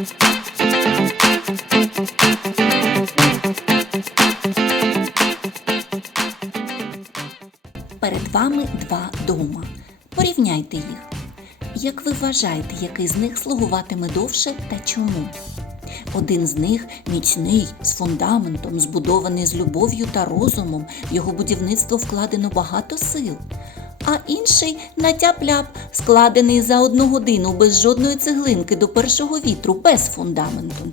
Перед вами два дома. Порівняйте їх. Як ви вважаєте, який з них слугуватиме довше та чому? Один з них міцний, з фундаментом, збудований з любов'ю та розумом, його будівництво вкладено багато сил. А інший натяп-ляп, складений за одну годину без жодної цеглинки до першого вітру, без фундаменту.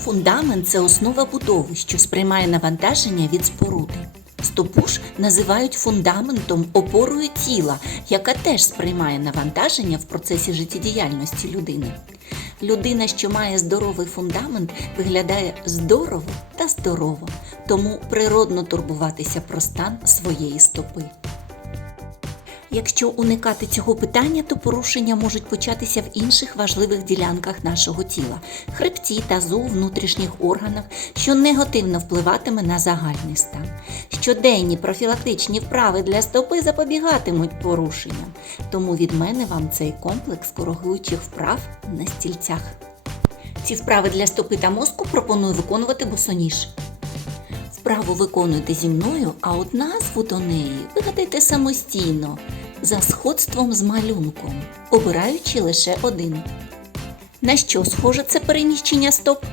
Фундамент це основа будови, що сприймає навантаження від споруди. Стопу ж називають фундаментом, опорою тіла, яка теж сприймає навантаження в процесі життєдіяльності людини. Людина, що має здоровий фундамент, виглядає здорово та здорово, тому природно турбуватися про стан своєї стопи. Якщо уникати цього питання, то порушення можуть початися в інших важливих ділянках нашого тіла хребті, тазу, внутрішніх органах, що негативно впливатиме на загальний стан. Щоденні профілактичні вправи для стопи запобігатимуть порушенням, тому від мене вам цей комплекс коригуючих вправ на стільцях. Ці вправи для стопи та мозку пропоную виконувати босоніж. Вправу виконуйте зі мною, а от назву до неї вигадайте самостійно, за сходством з малюнком, обираючи лише один. На що схоже це переміщення стоп?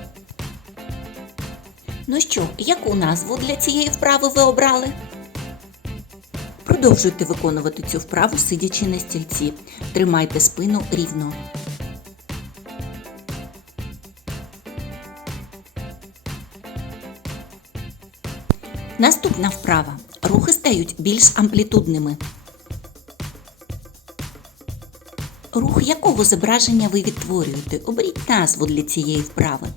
Ну що, яку назву для цієї вправи ви обрали? Продовжуйте виконувати цю вправу, сидячи на стільці. Тримайте спину рівно. Наступна вправа. Рухи стають більш амплітудними. Рух якого зображення ви відтворюєте? Оберіть назву для цієї вправи.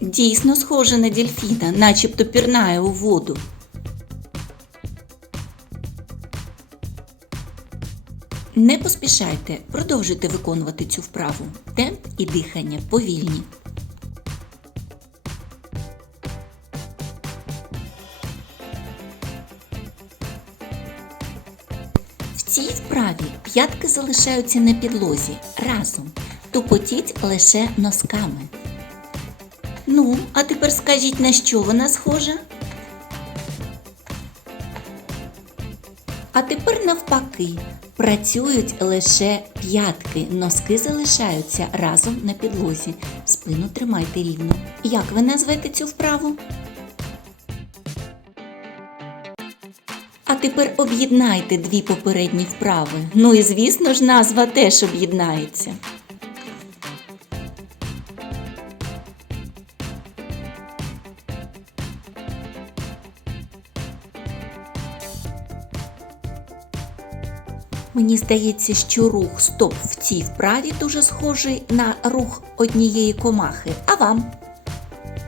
Дійсно схоже на дельфіна, начебто пірнає у воду. Не поспішайте, продовжуйте виконувати цю вправу. Темп і дихання повільні. Цій вправі п'ятки залишаються на підлозі разом. Тупотіть лише носками. Ну, а тепер скажіть, на що вона схожа? А тепер навпаки. Працюють лише п'ятки, носки залишаються разом на підлозі. Спину тримайте рівно. Як ви назвете цю вправу? Тепер об'єднайте дві попередні вправи. Ну і звісно ж, назва теж об'єднається. Мені здається, що рух стоп в цій вправі дуже схожий на рух однієї комахи. А вам?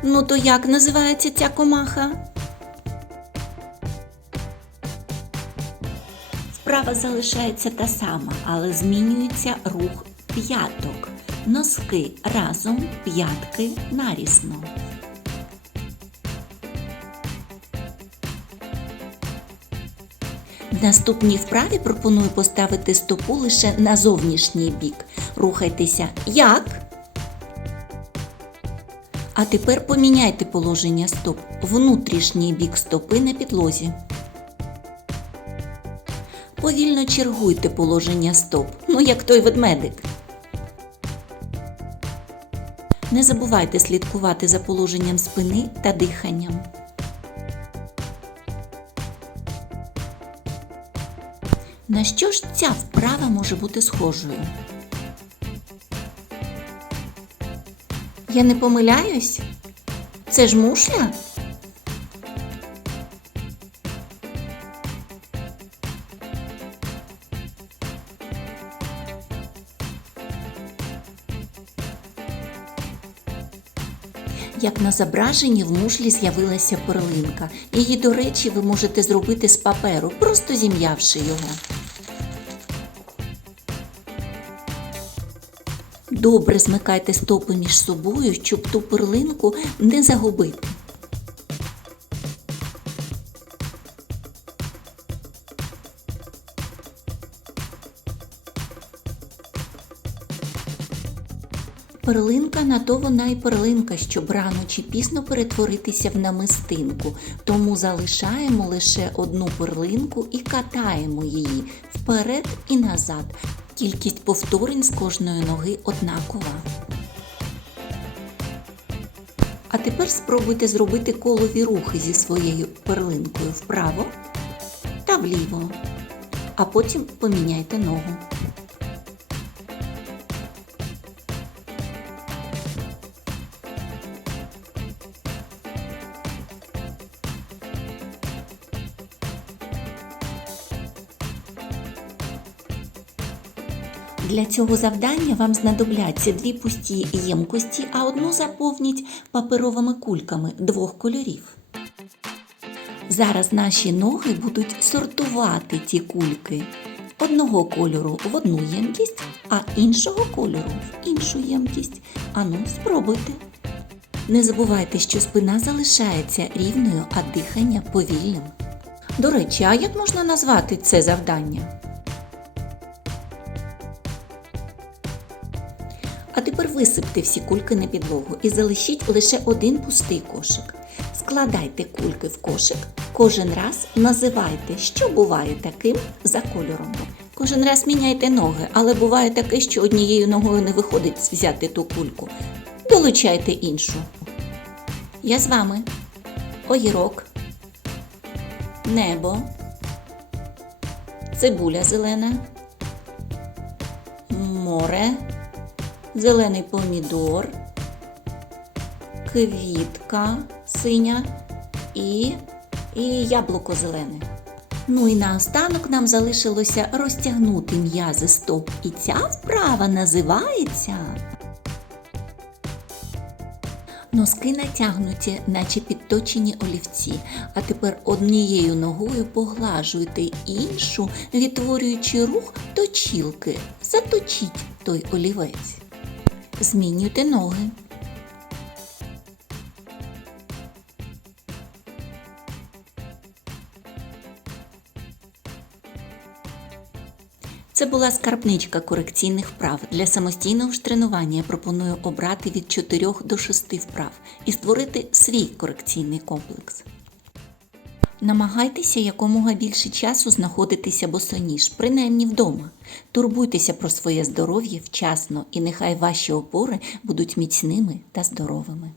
Ну то як називається ця комаха? Вправа залишається та сама, але змінюється рух п'яток. Носки разом, п'ятки нарісно. В наступній вправі пропоную поставити стопу лише на зовнішній бік. Рухайтеся як? А тепер поміняйте положення стоп. Внутрішній бік стопи на підлозі. Повільно чергуйте положення стоп, ну як той ведмедик. Не забувайте слідкувати за положенням спини та диханням. На що ж ця вправа може бути схожою? Я не помиляюсь? Це ж мушля? Як на зображенні в мушлі з'явилася перлинка. Її, до речі, ви можете зробити з паперу, просто зім'явши його. Добре змикайте стопи між собою, щоб ту перлинку не загубити. Перлинка на то вона і перлинка, щоб рано чи пізно перетворитися в намистинку. Тому залишаємо лише одну перлинку і катаємо її вперед і назад. Кількість повторень з кожної ноги однакова. А тепер спробуйте зробити колові рухи зі своєю перлинкою вправо та вліво, а потім поміняйте ногу. Для цього завдання вам знадобляться дві пусті ємкості, а одну заповніть паперовими кульками двох кольорів. Зараз наші ноги будуть сортувати ті кульки одного кольору в одну ємкість, а іншого кольору в іншу ємкість. Ану, спробуйте. Не забувайте, що спина залишається рівною, а дихання повільним. До речі, а як можна назвати це завдання? Тепер висипте всі кульки на підлогу і залишіть лише один пустий кошик. Складайте кульки в кошик, кожен раз називайте, що буває таким за кольором. Кожен раз міняйте ноги, але буває таке, що однією ногою не виходить взяти ту кульку. Долучайте іншу. Я з вами. Огірок. Небо. Цибуля зелена. Море зелений помідор, квітка синя і, і яблуко зелене. Ну і наостанок нам залишилося розтягнути м'язи стоп. І ця вправа називається. Носки натягнуті, наче підточені олівці, а тепер однією ногою поглажуйте іншу, відтворюючи рух точілки. Заточіть той олівець. Змінюйте ноги. Це була скарбничка корекційних вправ. Для самостійного ж тренування я пропоную обрати від 4 до 6 вправ і створити свій корекційний комплекс. Намагайтеся якомога більше часу знаходитися босоніж, принаймні вдома. Турбуйтеся про своє здоров'я вчасно, і нехай ваші опори будуть міцними та здоровими.